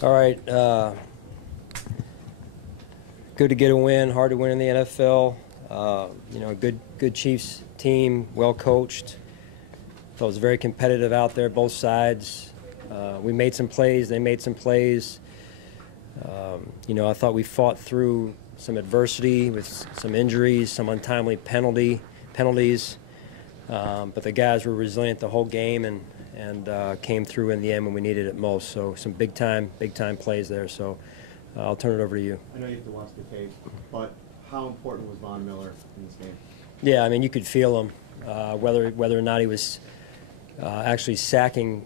All right. Good to get a win. Hard to win in the NFL. A good Chiefs team, well coached. It was very competitive out there, both sides. We made some plays. They made some plays. I thought we fought through some adversity with some injuries, some untimely penalties. But the guys were resilient the whole game and came through in the end when we needed it most. So some big time plays there. So I'll turn it over to you. I know you have to watch the tape, but how important was Von Miller in this game? Yeah, I mean, you could feel him, whether or not he was actually sacking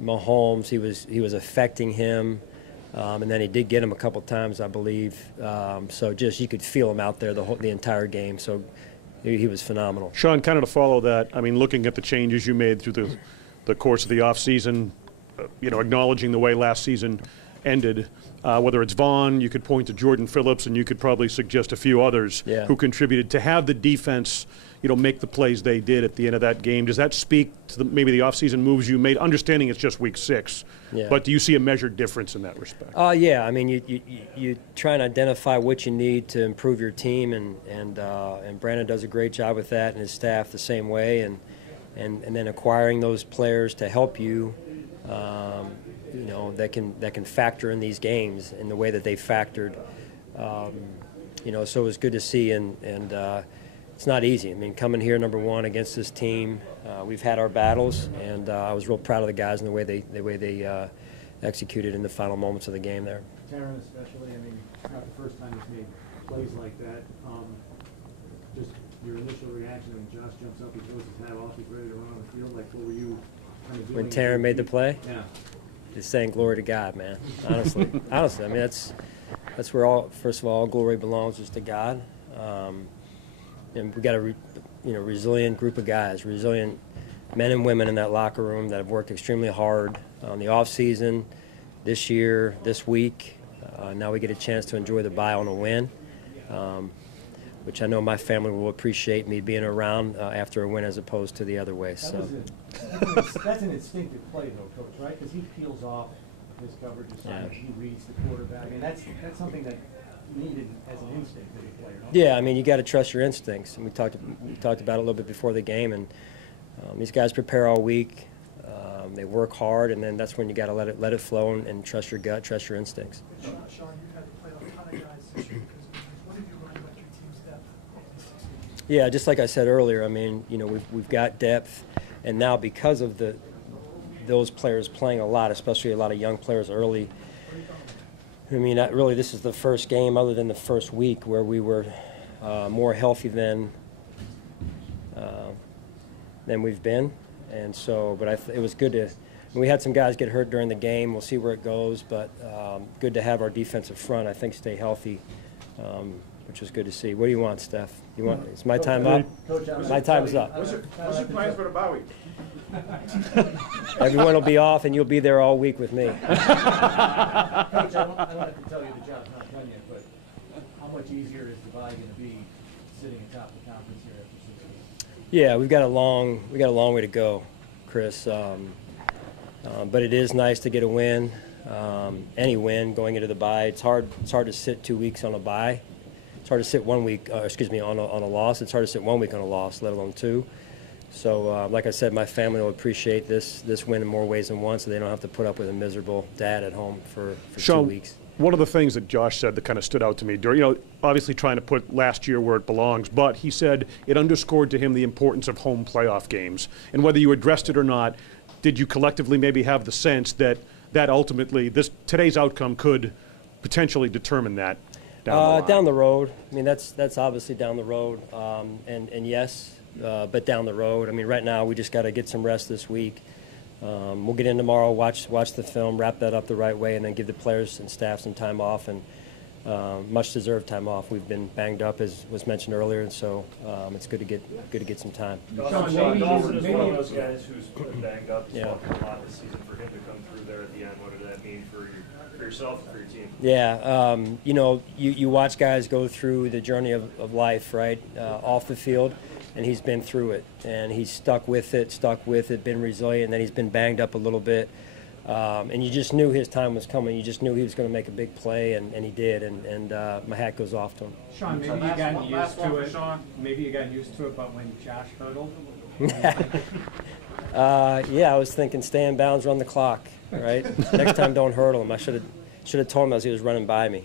Mahomes. He was affecting him, and then he did get him a couple times, I believe. So just you could feel him out there the entire game. So he was phenomenal. Sean, kind of to follow that, I mean, looking at the changes you made through the course of the offseason, acknowledging the way last season ended, whether it's Vaughn, you could point to Jordan Phillips, and you could probably suggest a few others who contributed to have the defense, make the plays they did at the end of that game. Does that speak to maybe the offseason moves you made? Understanding it's just week 6, but do you see a measured difference in that respect? Yeah, I mean, you try and identify what you need to improve your team, and Brandon does a great job with that, and his staff the same way, and then acquiring those players to help you. That can factor in these games in the way that they factored. So it was good to see, and it's not easy. I mean, coming here number 1 against this team, we've had our battles, and I was real proud of the guys and the way they executed in the final moments of the game there. Taron especially, I mean, not the first time he's made plays like that. Just your initial reaction when Josh jumps up, he throws his hat off, he's ready to run on the field. Like, what were you kind of doing? When Taron made the play? Yeah. Just saying glory to God, man. Honestly, I mean that's where first of all glory belongs is to God, and we got a resilient group of guys, resilient men and women in that locker room that have worked extremely hard on the off season, this year, this week. Now we get a chance to enjoy the bye on a win, which I know my family will appreciate me being around after a win as opposed to the other way. So. That's an instinctive play, though, Coach, right? Because he peels off his coverage aside, he reads the quarterback, and that's something that needed as an instinct as a player. Yeah, I mean, you got to trust your instincts, and we talked about it a little bit before the game, and these guys prepare all week. They work hard, and then that's when you got to let it flow and trust your gut, trust your instincts. Sean, you've had to play a ton of guys this year because what have you learned about your team's depth over these 6 games? Yeah, just like I said earlier, I mean, we've got depth, and now because of those players playing a lot, especially a lot of young players early. I mean, really, this is the first game other than the first week where we were more healthy than we've been, and so. But it was good to. We had some guys get hurt during the game. We'll see where it goes, but good to have our defensive front, I think, stay healthy, which was good to see. What do you want, Steph? It's my time up? My time's up. What's your plans for the bye week? Everyone will be off, and you'll be there all week with me. Coach, I don't have to tell you the job's not done yet, but how much easier is the bye going to be sitting atop the conference here after 6 weeks? Yeah, we got a long way to go, Chris. But it is nice to get a win, any win going into the bye. It's hard to sit 2 weeks on a bye. It's hard to sit 1 week, on a loss. It's hard to sit 1 week on a loss, let alone 2. So, like I said, my family will appreciate this win in more ways than one, so they don't have to put up with a miserable dad at home for Sean, 2 weeks. One of the things that Josh said that kind of stood out to me, obviously trying to put last year where it belongs, but he said it underscored to him the importance of home playoff games. And whether you addressed it or not, did you collectively maybe have the sense that ultimately today's outcome could potentially determine that down the line? Down the road. I mean, that's obviously down the road, and yes. But down the road, I mean, right now we just got to get some rest this week. We'll get in tomorrow, watch the film, wrap that up the right way, and then give the players and staff some time off, and much-deserved time off. We've been banged up, as was mentioned earlier, and so it's good to get some time. Dawson is one of those guys who's been banged up. He's walked a lot this season. For him to come through there at the end, what did that mean for yourself and for your team? Yeah, you watch guys go through the journey of life, right, off the field. And he's been through it, and he's stuck with it, been resilient, and then he's been banged up a little bit. And you just knew his time was coming. You just knew he was going to make a big play, and he did. And my hat goes off to him. Sean, maybe you got used to it. Maybe you got used to it, but when Josh hurdled, yeah, I was thinking stay in bounds, run the clock, right? Next time don't hurdle him. I should have told him as he was running by me.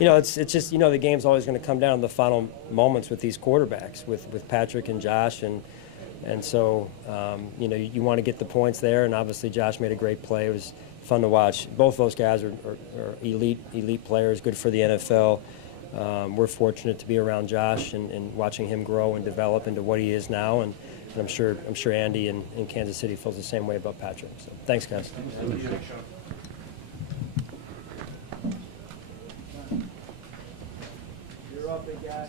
You know, it's just, you know, the game's always going to come down to the final moments with these quarterbacks, with Patrick and Josh, and so, you know, you want to get the points there, and obviously Josh made a great play. It was fun to watch. Both those guys are elite players, good for the NFL. We're fortunate to be around Josh and watching him grow and develop into what he is now, and I'm sure Andy in Kansas City feels the same way about Patrick. So thanks, guys. You're up, big guy.